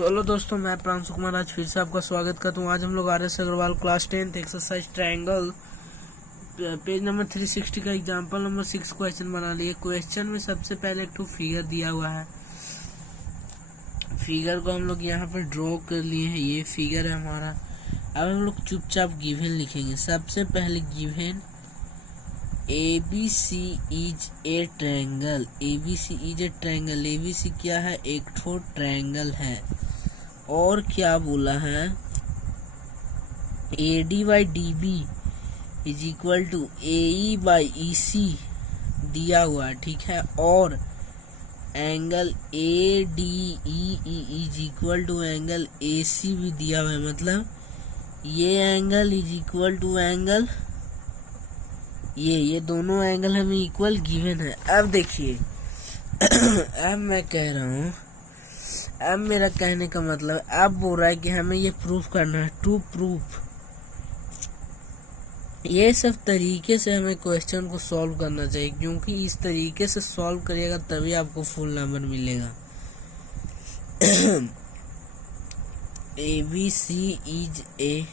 Hello दोस्तों, मैं प्रांशु कुमार आज फिर से आपका स्वागत करता हूँ। आज हम लोग RS Agarwal class 10 exercise triangle page number 360 का एग्जांपल नंबर 6 क्वेश्चन बना लिए। क्वेश्चन में सबसे पहले एक फिगर दिया हुआ है। फिगर को हम लोग यहाँ पर ड्रॉ कर लिए हैं। ये फिगर है हमारा। अब हम लोग चुपचाप गिवन लिखेंगे। सबसे पहले given ABC is a triangle. ABC is a triangle. ABC क्या है? एक ठो ट्रायंगल है। और क्या बोला है? AD by DB is equal to AE by EC दिया हुआ है, ठीक है। और angle ADEE is equal to angle AC भी दिया हुआ है। मतलब ये angle is equal to angle ये दोनों एंगल हमें इक्वल गिवन है। अब देखिए अब मैं कह रहा हूँ, अब मेरा कहने का मतलब अब बोल रहा है कि हमें ये प्रूफ करना है। टू प्रूफ ये सब तरीके से हमें क्वेश्चन को सॉल्व करना चाहिए, क्योंकि इस तरीके से सॉल्व करिएगा तभी आपको फुल नंबर मिलेगा। ABC is a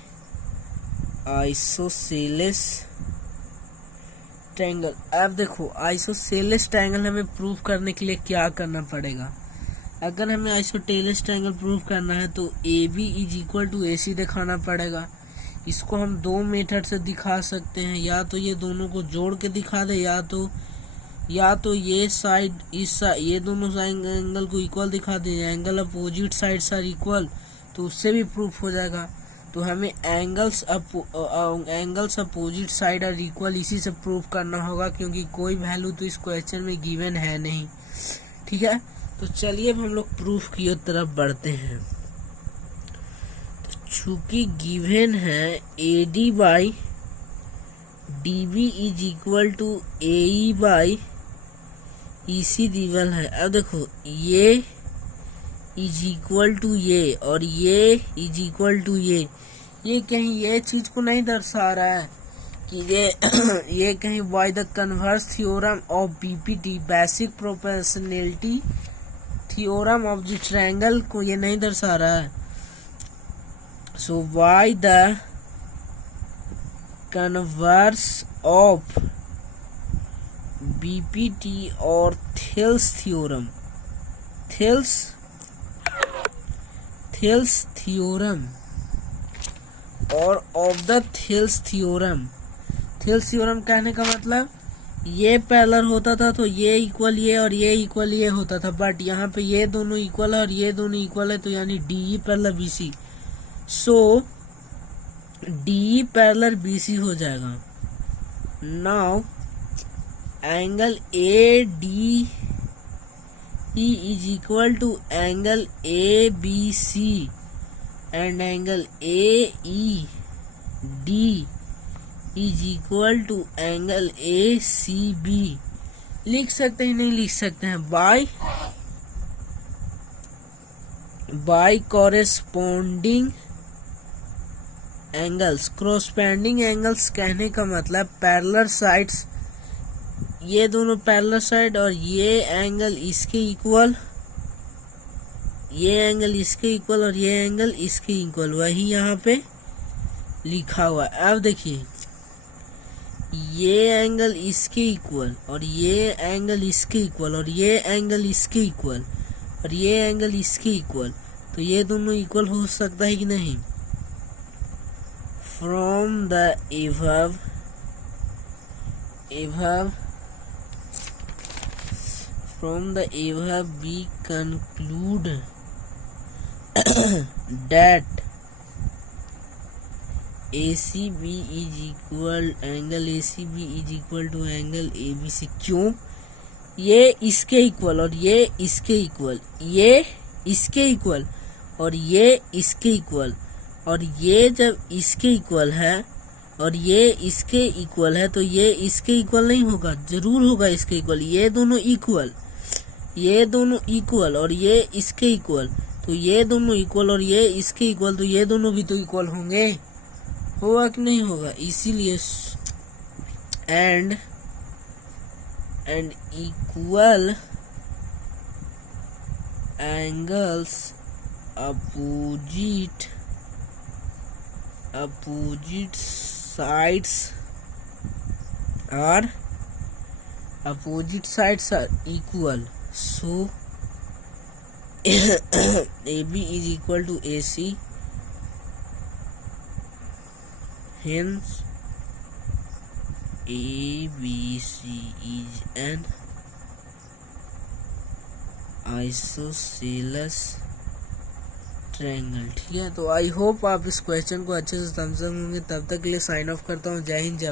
isosceles triangle. अब देखो आइसोसेलेस ट्रायंगल हमें प्रूफ करने के लिए क्या करना पड़ेगा। अगर हमें आइसोसेलेस ट्रायंगल प्रूफ करना है तो AB is equal to AC दिखाना पड़ेगा। इसको हम दो मेथड से दिखा सकते हैं। या तो ये दोनों को जोड़ के दिखा दे, या तो ये साइड इस साइड ये दोनों एंगल को इक्वल दिखा दे। Angle opposite sides are equal, तो उससे भी प्रूफ हो जाएगा। तो हमें angles opposite side are equal इसी से प्रूफ करना होगा, क्योंकि कोई वैल्यू तो इस क्वेश्चन में गिवन है नहीं, ठीक है। तो चलिए अब हम लोग प्रूफ की तरफ बढ़ते हैं। तो चूंकि गिवन है AD by DB is equal to AE by EC दिवल है। अब देखो ये इज इक्वल टू ये और ये इज इक्वल टू ये कहीं ये चीज को नहीं दर्शा रहा है कि ये कहीं by the converse theorem of BPT basic proportionality theorem of the triangle को ये नहीं दर्शा रहा है। So by the converse of BPT और थेल्स थ्योरम और ऑफ द थेल्स थ्योरम कहने का मतलब ये पैरेलल होता था तो ये इक्वल ये और ये इक्वल ये होता था, बट यहाँ पे ये दोनों इक्वल है और ये दोनों इक्वल है, तो यानी DE पैरेलल BC। सो DE पैरेलल BC हो जाएगा। Now angle ADE is equal to angle ABC and angle AED is equal to angle ACB। लिख सकते हैं, नहीं लिख सकते हैं? बाय कॉरेस्पॉन्डिंग एंगल्स कहने का मतलब पैरेलल साइड्स, ये दोनों पैरेलल साइड और ये एंगल इसके इक्वल, ये एंगल इसके इक्वल और ये एंगल इसके इक्वल, वही यहाँ पे लिखा हुआ है। अब देखिए ये एंगल इसके इक्वल और ये एंगल इसके इक्वल और ये एंगल इसके इक्वल और ये एंगल इसके इक्वल, तो ये दोनों इक्वल हो सकता है कि नहीं? From the above we conclude that ACB is equal to angle ABC। क्यों? ये इसके इक्वल और ये इसके इक्वल, ये इसके इक्वल और ये इसके इक्वल, और ये जब इसके इक्वल है और ये इसके इक्वल है तो ये इसके इक्वल नहीं होगा, जरूर होगा इसके इक्वल। ये दोनों इक्वल और ये इसके इक्वल, तो ये दोनों इक्वल और ये इसके इक्वल, तो ये दोनों भी तो इक्वल होंगे, होगा कि नहीं होगा? इसीलिए and equal angles opposite sides are equal, so AB is equal to AC, hence ABC is an isosceles triangle. ठीक है, तो आई होप आप इस क्वेश्चन को अच्छे से समझ होंगे। तब तक के लिए साइन ऑफ करता हूँ। जय हिंद, जय